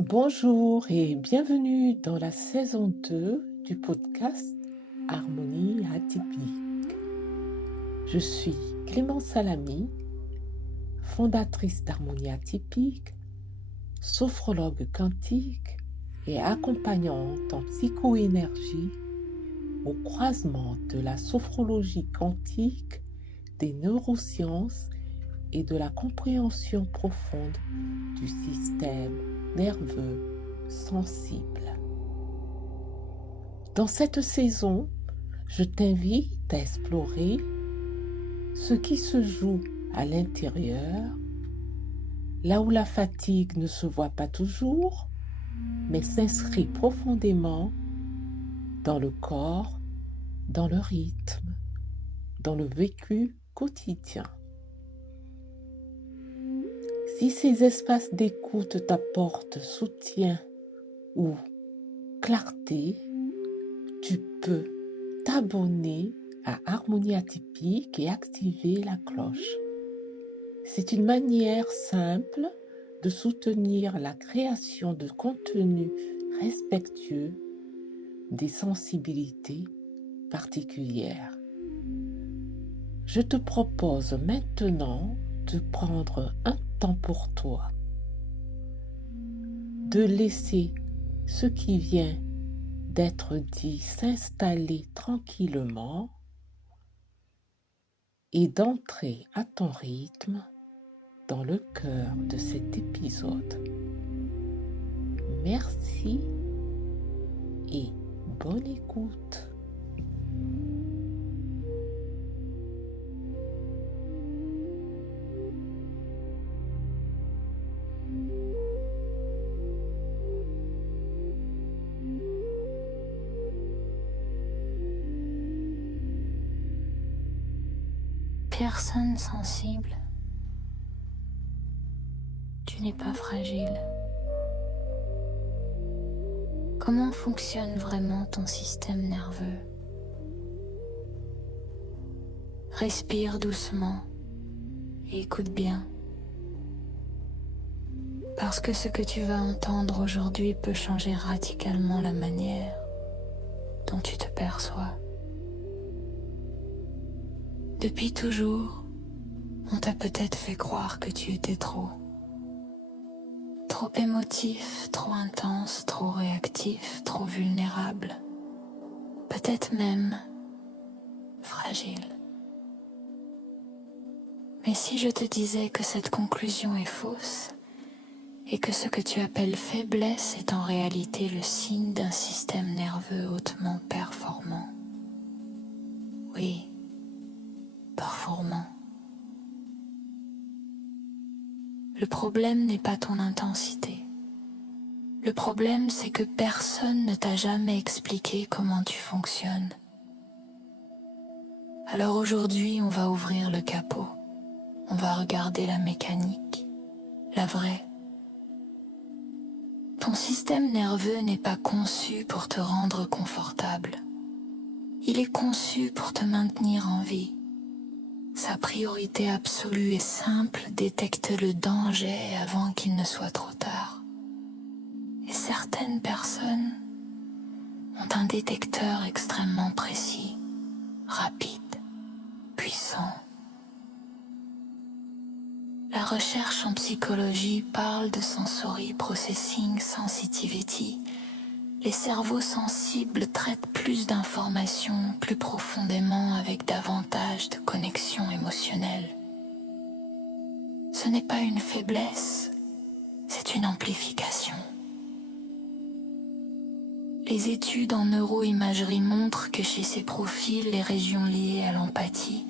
Bonjour et bienvenue dans la saison 2 du podcast Harmonie atypique. Je suis Clémence Salami, fondatrice d'Harmonie atypique, sophrologue quantique et accompagnante en psychoénergie au croisement de la sophrologie quantique, des neurosciences et de la compréhension profonde du système nerveux sensible. Dans cette saison, je t'invite à explorer ce qui se joue à l'intérieur, là où la fatigue ne se voit pas toujours, mais s'inscrit profondément dans le corps, dans le rythme, dans le vécu quotidien. Si ces espaces d'écoute t'apportent soutien ou clarté, tu peux t'abonner à Harmonie atypique et activer la cloche. C'est une manière simple de soutenir la création de contenus respectueux des sensibilités particulières. Je te propose maintenant de prendre un temps pour toi, de laisser ce qui vient d'être dit s'installer tranquillement et d'entrer à ton rythme dans le cœur de cet épisode. Merci et bonne écoute. Personne sensible, tu n'es pas fragile. Comment fonctionne vraiment ton système nerveux? Respire doucement et écoute bien. Parce que ce que tu vas entendre aujourd'hui peut changer radicalement la manière dont tu te perçois. Depuis toujours, on t'a peut-être fait croire que tu étais trop émotif, trop intense, trop réactif, trop vulnérable, peut-être même fragile. Mais si je te disais que cette conclusion est fausse et que ce que tu appelles faiblesse est en réalité le signe d'un système nerveux hautement performant? Oui, performant. Le problème n'est pas ton intensité. Le problème, c'est que personne ne t'a jamais expliqué comment tu fonctionnes. Alors aujourd'hui, on va ouvrir le capot. On va regarder la mécanique, la vraie. Ton système nerveux n'est pas conçu pour te rendre confortable. Il est conçu pour te maintenir en vie. Sa priorité absolue et simple détecte le danger avant qu'il ne soit trop tard. Et certaines personnes ont un détecteur extrêmement précis, rapide, puissant. La recherche en psychologie parle de sensory processing sensitivity. Les cerveaux sensibles traitent plus d'informations plus profondément avec davantage de connexion émotionnelle. Ce n'est pas une faiblesse, c'est une amplification. Les études en neuroimagerie montrent que chez ces profils, les régions liées à l'empathie,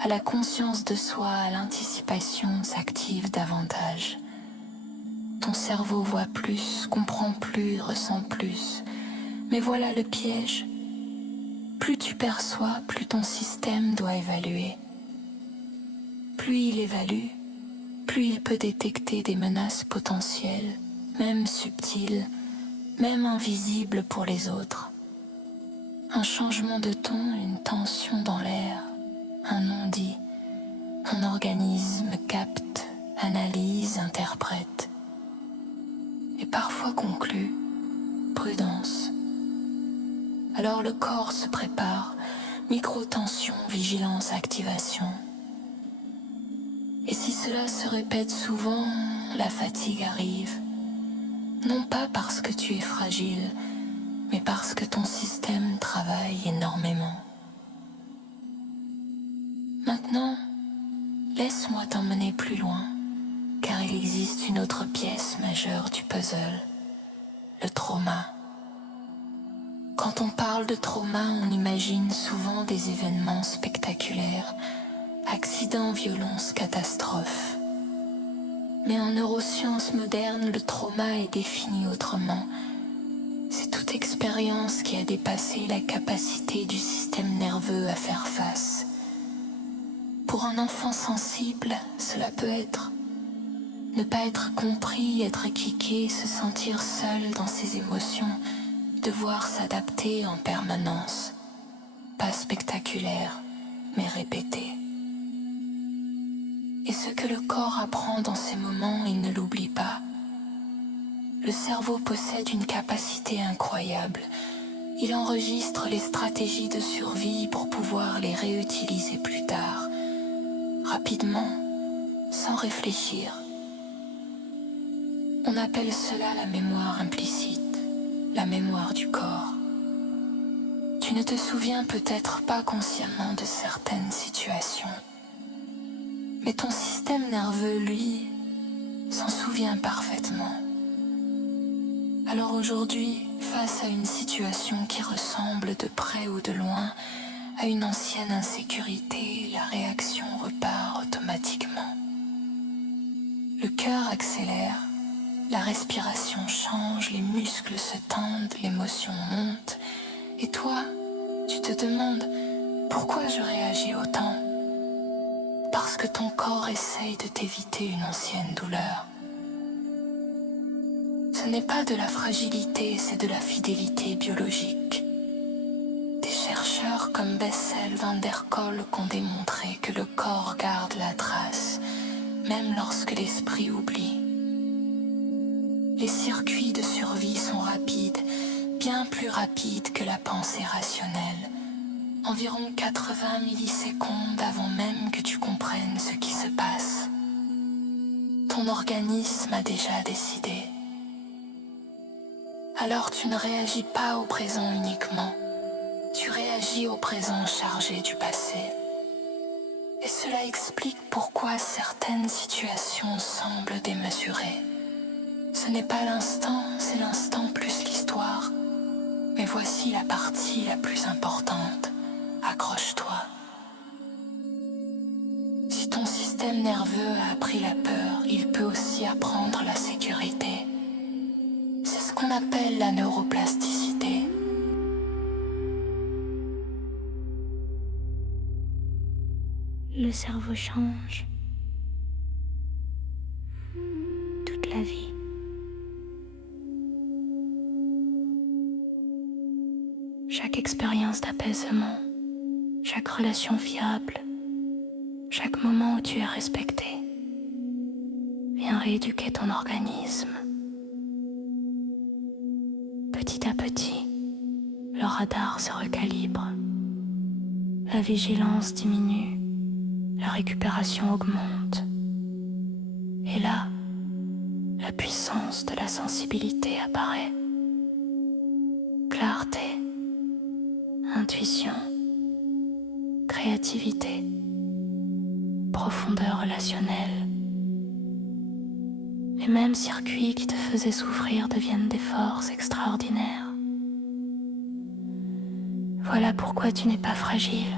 à la conscience de soi, à l'anticipation s'activent davantage. Ton cerveau voit plus, comprend plus, ressent plus. Mais voilà le piège. Plus tu perçois, plus ton système doit évaluer. Plus il évalue, plus il peut détecter des menaces potentielles, même subtiles, même invisibles pour les autres. Un changement de ton, une tension dans l'air, un non-dit. Mon organisme capte, analyse, interprète. et parfois conclut prudence. Alors le corps se prépare, micro-tension, vigilance, activation. Et si cela se répète souvent, la fatigue arrive. Non pas parce que tu es fragile, mais parce que ton système travaille énormément. Maintenant, laisse-moi t'emmener plus loin, car il existe une autre pièce majeure du puzzle, le trauma. Quand on parle de trauma, on imagine souvent des événements spectaculaires, accidents, violences, catastrophes. Mais en neurosciences modernes, le trauma est défini autrement. C'est toute expérience qui a dépassé la capacité du système nerveux à faire face. Pour un enfant sensible, cela peut être ne pas être compris, être équiqué, se sentir seul dans ses émotions, devoir s'adapter en permanence. Pas spectaculaire, mais répété. Et ce que le corps apprend dans ces moments, il ne l'oublie pas. Le cerveau possède une capacité incroyable. Il enregistre les stratégies de survie pour pouvoir les réutiliser plus tard, rapidement, sans réfléchir. On appelle cela la mémoire implicite, la mémoire du corps. Tu ne te souviens peut-être pas consciemment de certaines situations, mais ton système nerveux, lui, s'en souvient parfaitement. Alors aujourd'hui, face à une situation qui ressemble de près ou de loin à une ancienne insécurité, la réaction repart automatiquement. Le cœur accélère, la respiration change, les muscles se tendent, l'émotion monte. Et toi, tu te demandes pourquoi je réagis autant ? Parce que ton corps essaye de t'éviter une ancienne douleur. Ce n'est pas de la fragilité, c'est de la fidélité biologique. Des chercheurs comme Bessel, Van der Kolk ont démontré que le corps garde la trace, même lorsque l'esprit oublie. Les circuits de survie sont rapides, bien plus rapides que la pensée rationnelle. Environ 80 millisecondes avant même que tu comprennes ce qui se passe. Ton organisme a déjà décidé. Alors tu ne réagis pas au présent uniquement, tu réagis au présent chargé du passé. Et cela explique pourquoi certaines situations semblent démesurées. Ce n'est pas l'instant, c'est l'instant plus l'histoire. Mais voici la partie la plus importante. Accroche-toi. Si ton système nerveux a appris la peur, il peut aussi apprendre la sécurité. C'est ce qu'on appelle la neuroplasticité. Le cerveau change toute la vie. Chaque expérience d'apaisement, chaque relation fiable, chaque moment où tu es respecté, vient rééduquer ton organisme. Petit à petit, le radar se recalibre, la vigilance diminue, la récupération augmente. Et là, la puissance de la sensibilité apparaît. Clarté, intuition, créativité, profondeur relationnelle. Les mêmes circuits qui te faisaient souffrir deviennent des forces extraordinaires. Voilà pourquoi tu n'es pas fragile.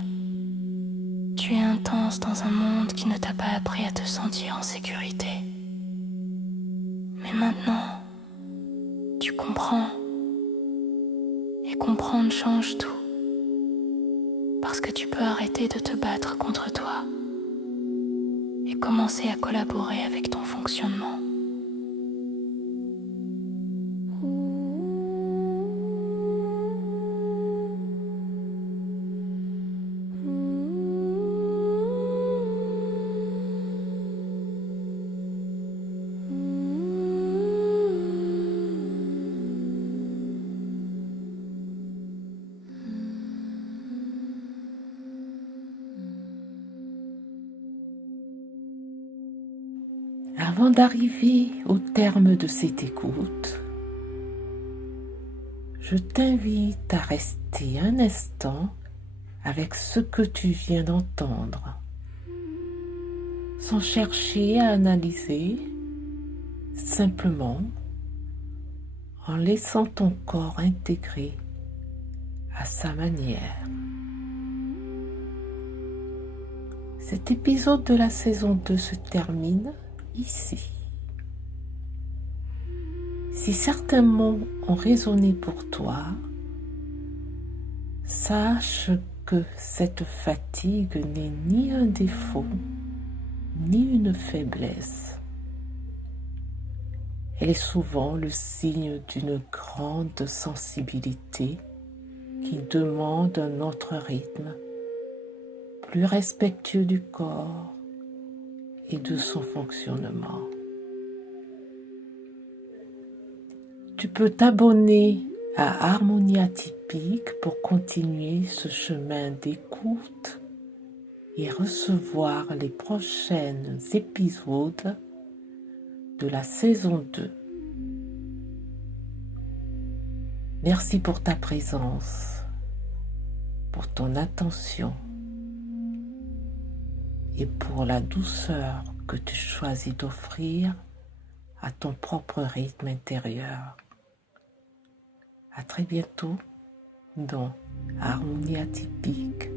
Tu es intense dans un monde qui ne t'a pas appris à te sentir en sécurité. Mais maintenant, tu comprends. Et comprendre change tout. Parce que tu peux arrêter de te battre contre toi et commencer à collaborer avec ton fonctionnement. Avant d'arriver au terme de cette écoute, je t'invite à rester un instant avec ce que tu viens d'entendre, sans chercher à analyser, simplement en laissant ton corps intégrer à sa manière. Cet épisode de la saison 2 se termine ici. Si certains mots ont résonné pour toi, sache que cette fatigue n'est ni un défaut, ni une faiblesse. Elle est souvent le signe d'une grande sensibilité qui demande un autre rythme, plus respectueux du corps et de son fonctionnement. Tu peux t'abonner à Harmonie Atypique pour continuer ce chemin d'écoute et recevoir les prochains épisodes de la saison 2. Merci pour ta présence, pour ton attention et pour la douceur que tu choisis d'offrir à ton propre rythme intérieur. À très bientôt dans Harmonie Atypique.